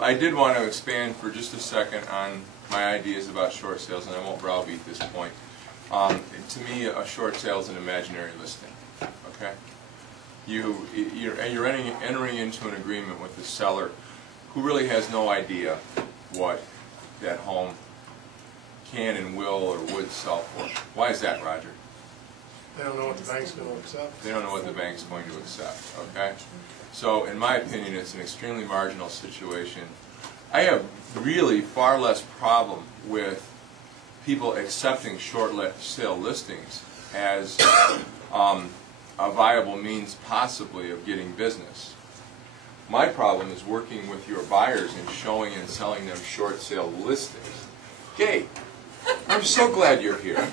I did want to expand for just a second on my ideas about short sales, and I won't browbeat this point. To me, a short sale is an imaginary listing. Okay, you're entering into an agreement with the seller who really has no idea what that home can and will or would sell for. Why is that, Roger? They don't know what the bank's going to accept. They don't know what the bank's going to accept, okay? So, in my opinion, it's an extremely marginal situation. I have really far less problem with people accepting short sale listings as a viable means possibly of getting business. My problem is working with your buyers and showing and selling them short sale listings. Gay, I'm so glad you're here.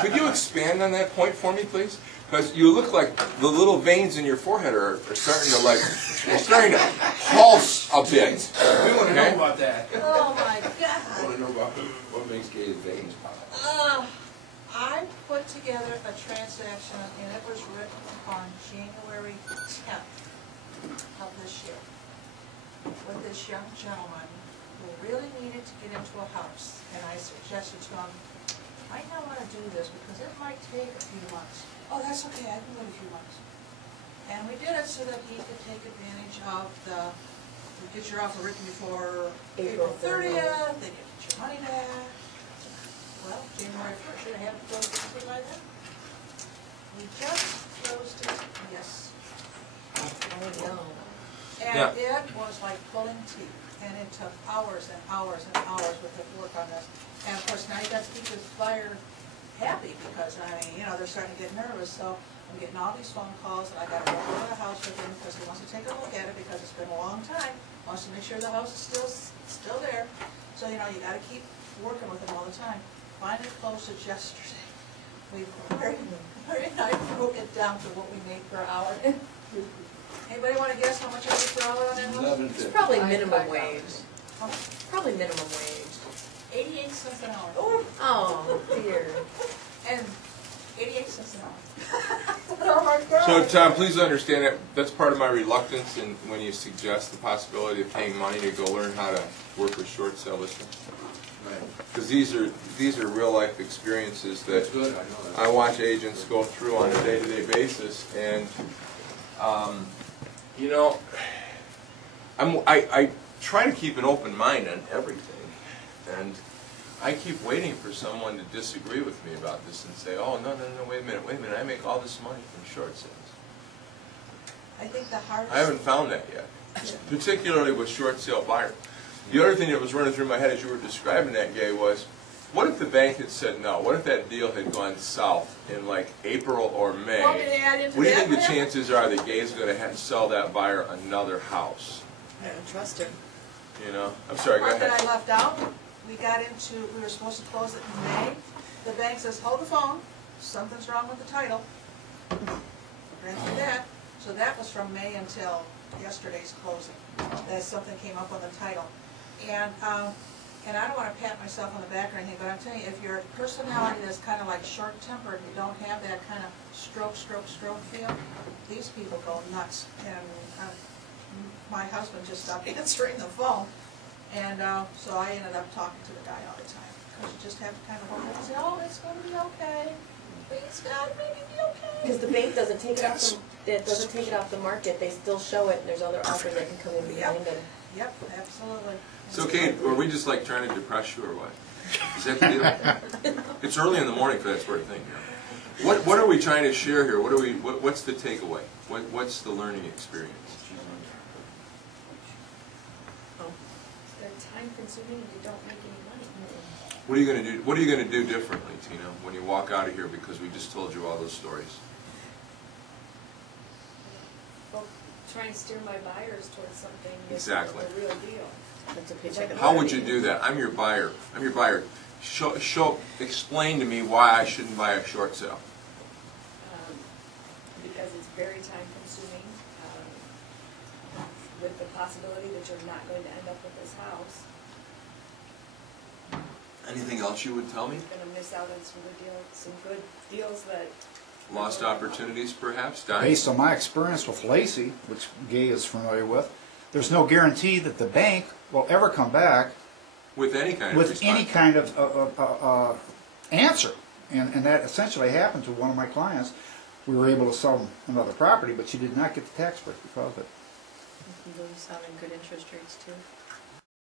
Could you expand on that point for me, please? Because you look like the little veins in your forehead are starting to pulse a bit. We want to know about that. Oh my God. I want to know about what makes Gay's veins pop. I put together a transaction and it was written on January 10th of this year with this young gentleman who really needed to get into a house. And I suggested to him, I might not want to do this because it might take a few months. Oh, that's okay, I can wait a few months. And we did it so that he could take advantage of get your offer written before April 30th, then you get your money back. Well, January 1st, should I have it closed by then? We just closed it, yes. Oh no. And Yeah. it was like pulling teeth. And it took hours and hours and hours with the work on this. And of course, now you got to keep this buyer happy because, they're starting to get nervous. So I'm getting all these phone calls and I got to go over the house with him because he wants to take a look at it because it's been a long time. Wants to make sure the house is still there. So, you got to keep working with him all the time. Finally closed it yesterday. Larry and I broke it down to what we made per hour. Anybody want to guess how much I made per hour on that house? It's probably minimum wage. Probably minimum wage. 88 cents an hour. Oh dear. And 88 cents an hour. Oh my God. So, Tom, please understand that that's part of my reluctance in when you suggest the possibility of paying money to go learn how to work with short sale listings. Because these are real life experiences that I watch agents go through on a day-to-day basis, and I try to keep an open mind on everything, and I keep waiting for someone to disagree with me about this and say, oh, no, wait a minute, I make all this money from short sales. I think the hardest... I haven't found that yet, particularly with short sale buyers. The other thing that was running through my head as you were describing that, Gay, was, what if the bank had said no? What if that deal had gone south in like April or May? Want me to add into What do you that, think the ma'am? chances are that Gay's going to sell that buyer another house? I don't trust him. I'm sorry, go The part that ahead. I left out, we were supposed to close it in May. The bank says, hold the phone, something's wrong with the title. Ran through that. So that was from May until yesterday's closing. That something came up on the title. And I don't want to pat myself on the back or anything, but I'm telling you, if your personality is kind of like short-tempered and you don't have that kind of stroke feel, these people go nuts. And my husband just stopped answering the phone. And so I ended up talking to the guy all the time. Because you just have to kind of hold it and say, oh, it's going to be okay. It's got to maybe be okay. Because the bank doesn't take it off the market. They still show it, and there's other offers that can come in behind them. Yep, absolutely. So, Kate, are we just like trying to depress you or what? Is that the deal? It's early in the morning for that sort of thing. What are we trying to share here? What's the takeaway? What's the learning experience? They're time consuming and you don't make any money. What are you going to do? What are you going to do differently, Tina, when you walk out of here because we just told you all those stories? Well, try and steer my buyers towards something that's Exactly. a real deal. That's a paycheck. How would you do that? I'm your buyer. Explain to me why I shouldn't buy a short sale. Because it's very time consuming, with the possibility that you're not going to end up with this house. Anything else you would tell me? You're going to miss out on some good deals that... Lost opportunities, perhaps? Don? Based on my experience with Lacey, which Gay is familiar with, there's no guarantee that the bank will ever come back With any kind of with response. any kind of answer. And that essentially happened to one of my clients. We were able to sell them another property, but she did not get the tax break because of it. Those having good interest rates too.